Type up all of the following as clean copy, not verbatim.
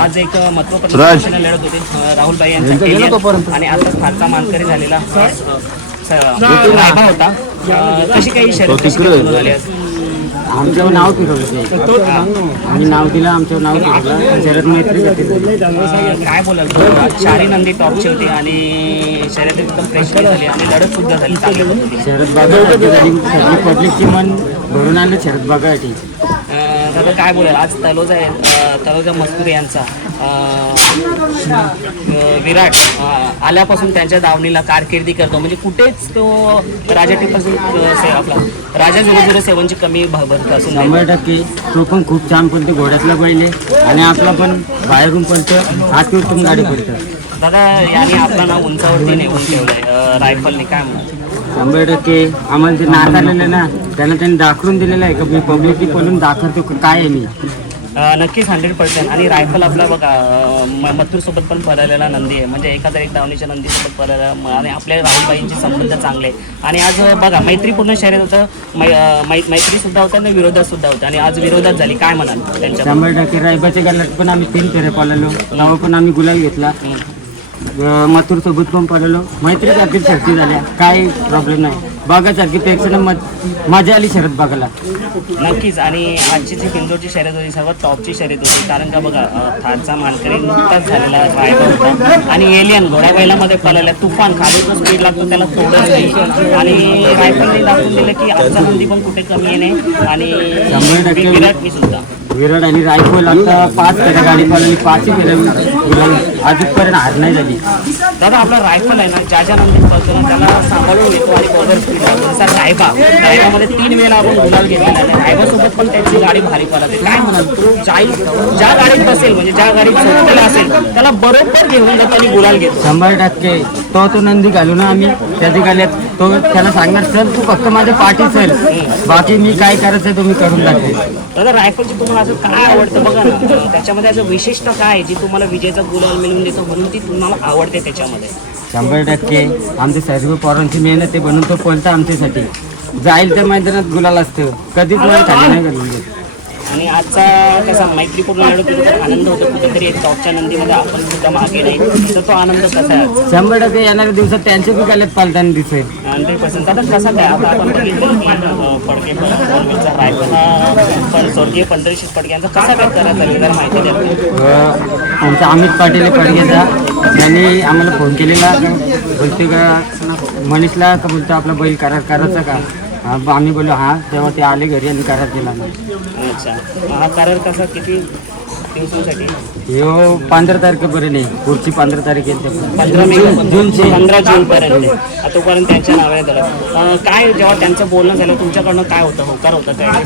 आज एक महत्वपूर्ण लढत होती राहुलबाई यांचा alien आणि आता फारचा मानकरी झालेला रायबा होता. कशी काही शर्यत झाली आज? आमच्यावर नाव फिरवलं आम्ही नाव दिलं, आमच्यावर नाव फिरवलं. शरद मैत्री काय बोलाल चारही नंदी टॉपची होती आणि शर्यत एकदम फ्रेश झाली आणि लढत सुद्धा झाली चांगली होती. शरद बागासाठी झाली, पब्लिकची मन भरून आणलं शरद बागासाठी. दादा काय बोलाल आज तलोजा मस्कुरे यांचा विराट आल्यापासून त्यांच्या दावणीला कारकिर्दी करतो, म्हणजे कुठेच तो राजा टिपासून आपला राजा 007ची कमी भरत असून 100% तो पण खूप छान पडतो, घोड्यातला बैल आहे आणि आपला पण बाहेरून पडतं, अतिउत्तम गाडी पडतं. दादा याने आपलं नाव उंचावरती नेऊन ठेवलंय रायफलने, काय म्हणा? 100% आम्हाला ते नाकारलेलं ना, त्यांना त्यांनी दाखवून दिलेलं आहे का मी पब्लिकली पडून दाखवतो काय आहे मी. नक्कीच 100%. आणि रायफल आपला बघा मथुरसोबत पण पळालेला नंदी आहे, म्हणजे एखादा एक दावणीच्या नंदीसोबत पळालेला आणि आपल्या राहुलबाईंचे संबंध चांगले आणि आज बघा मैत्रीपूर्ण शर्यत होतं, मैत्री सुद्धा होतं आणि विरोधात सुद्धा होतं आणि आज विरोधात झाली, काय म्हणाल त्यांच्या? 100% रायबाच्या गल्ल्यात पण आम्ही 3 फेरे पळालो, नाव पण आम्ही गुलाल घेतला, मथुर सोबत पण पडलो, मैत्रीसारखी शर्ती झाल्या, काही प्रॉब्लेम नाही. बागासारखी प्रेक्षण मजा आली शर्यत बघायला. नक्कीच. आणि आजची जी बिंदूची शर्यत होती सर्वात टॉपची शर्यत होती, कारण का बघा थारचा मानकरी नुकताच झालेला रायबा होता आणि एलियन घोड्या बैलामध्ये पळाल्या, तुफान खालूचा स्पीड लागतो त्याला थोडंच नाही आणि रायफलने दाखवून दिलं की आमचा नंदी पण कुठे कमी येणे आणि विराटनी सुद्धा. विराट आणि रायफल आता 5 फेऱ्या गाडी पळाली, 5ही फेऱ्या आजपर्यंत हार नाही झाली. दादा आपला रायफल आहे ना, ज्या नंदी पळतो ना त्याला सांभाळून येतो आणि ओव्हर स्पीड लागतो. जसा रायबामध्ये 3 वेळा आपण गुलाल घेतलेला आहे, रायबासोबत पण त्यांची गाडी भारी पळते, काय म्हणाल? तो ज्या गाडीत बसेल म्हणजे ज्या गाडीत सोडलेला असेल त्याला बरोबर घेऊन जातो आणि गुलाल घेतो. 100% तो नंदी घालू ना आम्ही त्याच्या गाल्यात, तो त्याला सांगणार चल तू फक्त माझ्या पाठी चल, बाकी मी काय करायचं तुम्ही करून टाकते. दादा रायफलची तुम्हाला असं काय आवडतं बघा ना, त्याच्यामध्ये असं विशिष्ट काय आहे जी तुम्हाला विजेचा गुलाल मिळवून देतो म्हणून ती तुम्हाला आवडते त्याच्यामध्ये? 100% आमचे सर्व पोरांची मेहनत आहे म्हणून तो पळता आमच्यासाठी. जाईल त्या मैदानात गुलाल असतं, कधीच मला खाली नाही घालून देत. आणि आजचा कसा मैत्रीपूर्ण लढत होतो, आनंद होतो कुठेतरी एक टॉपच्या नंदीमध्ये आपण सुद्धा मागे नाही, तर तो आनंद कसा आहे? 100% येणाऱ्या दिवसात त्यांचे बी गाल्यात पालताना दिसेल. 100%. आता कसा काय आता आपण बघितलं की फडके फोनचा रायफल पण स्वर्गीय पंढरीशी फडके यांचा कसा काय करायचा जरा माहिती द्या. आमचा अमित पाटील फडकेचा त्यांनी आम्हाला फोन केलेला, बोलतो का मनीषला का बोलतो आपला बैल करायचा का? आम्ही बोललो हां, तेव्हा ते आले घरी आणि करार केला. अच्छा, हा करार कसा किती दिवसांसाठी? हो 15 तारखेपर्यंत नाही, पुढची 15 तारीख येते, 15 जूनपर्यंत. तोपर्यंत त्यांच्या नावाने झालं. काय जेव्हा त्यांचं बोलणं झालं तुमच्याकडनं काय होतं, होकार होतं काय?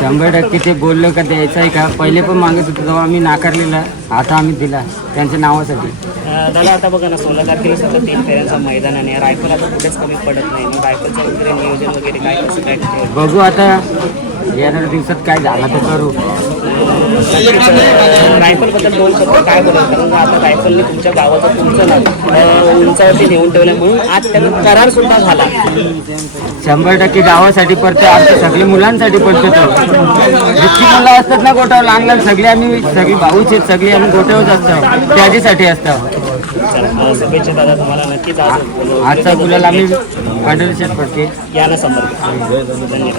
100% ते बोललं का द्यायचं आहे का, पहिले पण मागत होतं तेव्हा आम्ही नाकारलेला, आता आम्ही दिला त्यांच्या नावासाठी. दादा आता बघा ना 16 तारखेला सुद्धा 3 फेऱ्यांचं मैदान आणि रायफल आता कुठेच कमी पडत नाही, मग रायफलचं वगैरे नियोजन वगैरे काय कसं काय बघू आता येणाऱ्या दिवसात काय झाला तर करू. रायफलबद्दल बोलू शकतो काय बोलाल, कारण आता रायफलने तुमच्या गावाचं तुमचं नाव उंचावरती नेऊन ठेवलं म्हणून आज त्यांना करार सुद्धा झाला. 100% गावासाठी पडतं, आमच्या सगळ्या मुलांसाठी पडतं. जितकी मुलं असतात ना गोठ्यावर लहान लहान सगळे आम्ही सगळी भाऊचे सगळे आम्ही गोठ्यावरच असतो, त्याच्यासाठी असतं. शुभेच्छा दादा तुम्हाला. नक्कीच आजचा गुलाल आम्ही पंढरीशेठ फडके याला समर्पित. धन्यवाद.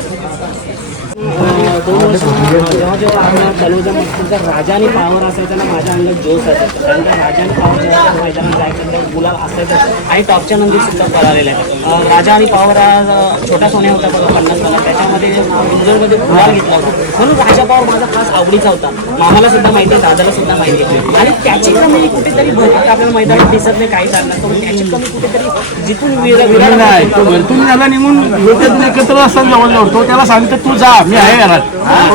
2 वर्ष जेव्हा आपला तलोजा मस्कुरचा राजा आणि पावर असायचा ना, माझ्या अंगात जोश असायचा, कारण का राजा आणि पावर जेव्हा मैदानात जायचं तेव्हा गुलाल असायचं आणि टॉपच्या नंदी सुद्धा पळालेला आहे. राजा आणि पावर छोटा सोन्या होता बघा 50 साला, त्याच्यामध्ये इंदोरमध्ये गुलाल घेतला होता, म्हणून राजा पावर माझा खास आवडीचा होता. मामाला सुद्धा माहिती आहे, दादाला सुद्धा माहिती आहे आणि त्याची कमी कुठेतरी भरपूर आपल्याला मैदानात दिसत नाही काही कारणास्तव, पण त्याची कमी कुठेतरी जिथून विराट नाही तो भरतून त्याला निघून एकत्र असताना जवळ जोडतो, त्याला सांगतो तू जा मी आहे घरात.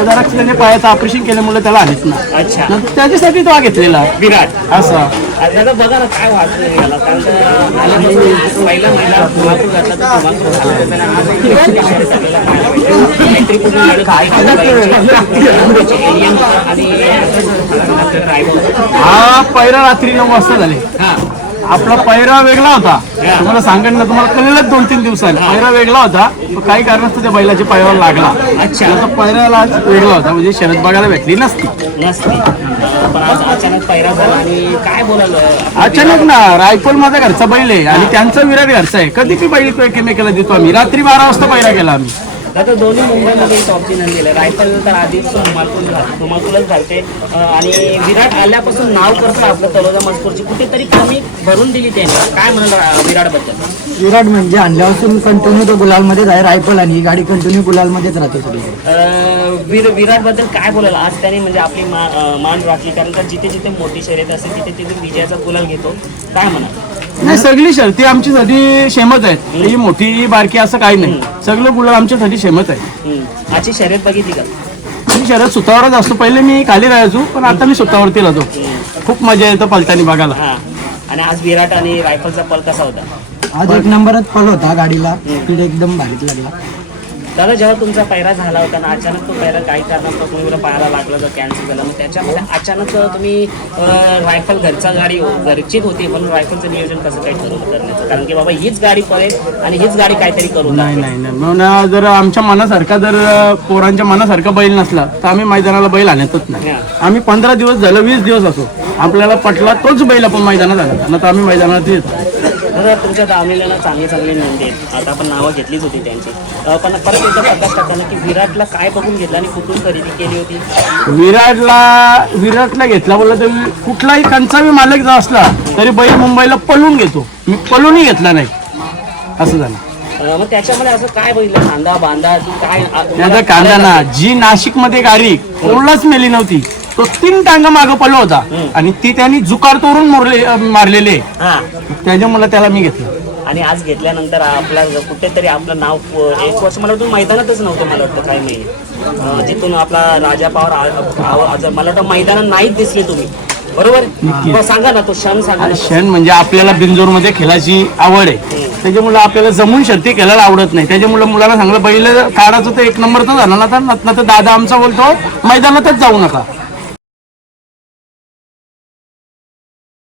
जरा त्याने पायाचं ऑपरेशन केल्यामुळे त्याला आलीच ना, अच्छा त्याच्यासाठी तो घेतलेला विराट असा. आता बघा ना काय वाटलं याला, कारण पहिला महिला धुमाकूळ घातला तर धुमाकूळ हा पहिला रात्री 9 वाजता झाले. आपला पैरा वेगळा होता. तुम्हाला सांगेन ना, तुम्हाला कळलंच 2-3 दिवसांनी. पैरा वेगळा होता, पण काही कारणास्तव त्या बैलाच्या पायावर लागला. अच्छा. आता पैराला वेगळा होता, म्हणजे शरद बघायला भेटली नसती. नसते. पण आज अचानक पैरा झाला आणि काय बोलाल अचानक ना, रायफल माझा घरचा बैल आहे आणि त्यांचा विराट घरचा आहे. कधी बी बैल एकमेकाला देतो आम्ही. रात्री 12 वाजता पैरा केला आम्ही. आता दोन्ही मुंबईमध्ये टॉपची नंदी दिलं. रायफल तर आधीच धुमाकूलच घालते आणि विराट आल्यापासून नाव करतो आपलं तलोजा मजकूरची. कुठेतरी कमी भरून दिली त्याने. काय म्हणाल विराटबद्दल? विराट म्हणजे आणल्यापासून कंटिन्यू तो गुलालमध्येच आहे. रायफल आणि ही गाडी कंटिन्यू गुलालमध्येच राहते सगळी. विराटबद्दल काय बोलाल? आज त्याने म्हणजे आपली मान राखली, कारण का जिथे जिथे मोठी शर्यत असते तिथे तिथे विजयाचा गुलाल घेतो. काय म्हणाल? नाही, सगळी शर्ती आमच्यासाठी सेमच आहेत. ही मोठी बारकी असं काही नाही. सगळं गुलाल आमच्यासाठी सेमच आहे. आजची शर्यत बघितली का? मी शर्यत सुतावरच असतो. पहिले मी खाली राहायचो, पण आता मी सुतावरती राहतो. खूप मजा येतं पलतानी बघायला. हा. आणि आज विराट आणि रायफलचा पल कसा होता? आज एक नंबरच पल होता गाडीला. स्पीड एकदम भारीत लागला. दादा, जेव्हा तुमचा पैरा झाला होता ना, अचानक तो पैरा काही कारणास्तव तुम्ही पाहायला लागला, जर कॅन्सल झाला, मग त्याच्यामध्ये अचानक तुम्ही रायफल घरचीच होती म्हणून रायफलचं नियोजन कसं काही ठरवलं करण्याचं? कारण की बाबा हीच गाडी पळेल आणि हीच गाडी काहीतरी करू. नाही नाही नाही, म्हणून जर आमच्या मनासारखा, जर पोरांच्या मनासारखा बैल नसला तर आम्ही मैदानाला बैल आणतच नाही. आम्ही 15 दिवस झालं, 20 दिवस असो, आपल्याला पटला तोच बैल आपण मैदानात आला ना, तर आम्ही मैदानात येतो. दादा, तुमच्या दावलेल्या चांगली नोंदी आहेत. आता आपण नावं घेतलीच होती त्यांची, पण परत एकदा प्रकाश टाकताना की विराटला काय बघून घेतलं आणि कुठून खरेदी केली होती? विराटला घेतला बोलला तर कुठलाही कंचावी मालक जर असला तरी बैल मुंबईला पळून घेतो. मी पळूनही घेतला नाही, असं झालं. मग त्याच्यामध्ये असं काय बघितलं? कांदा बांधा की काय? त्याचा कांदा ना, जी नाशिक मध्ये गाडी कोणालाच मेली नव्हती, तो 3 टांगा मागं पडला होता आणि ती त्यांनी जुकार तोडून मारलेले. त्याच्यामुळे त्याला मी घेतलं. आणि आज घेतल्यानंतर आपला कुठेतरी आपलं नाव 1 वर्ष मला वाटतं मैदानातच नव्हतं. मला वाटतं काय महिने जिथून आपला राजा पावर मला वाटतं मैदानात नाहीच दिसले तुम्ही, बरोबर? सांगा ना तो क्षण सांगा. क्षण म्हणजे आपल्याला बिंजोरमध्ये खेळायची आवड आहे, त्याच्यामुळे आपल्याला जमून शर्ती खेळायला आवडत नाही. त्याच्यामुळे मुलाला सांगलं बैल काढायचं तर 1 नंबरचं झालं ना, तर दादा आमचा बोलतो मैदानातच जाऊ नका.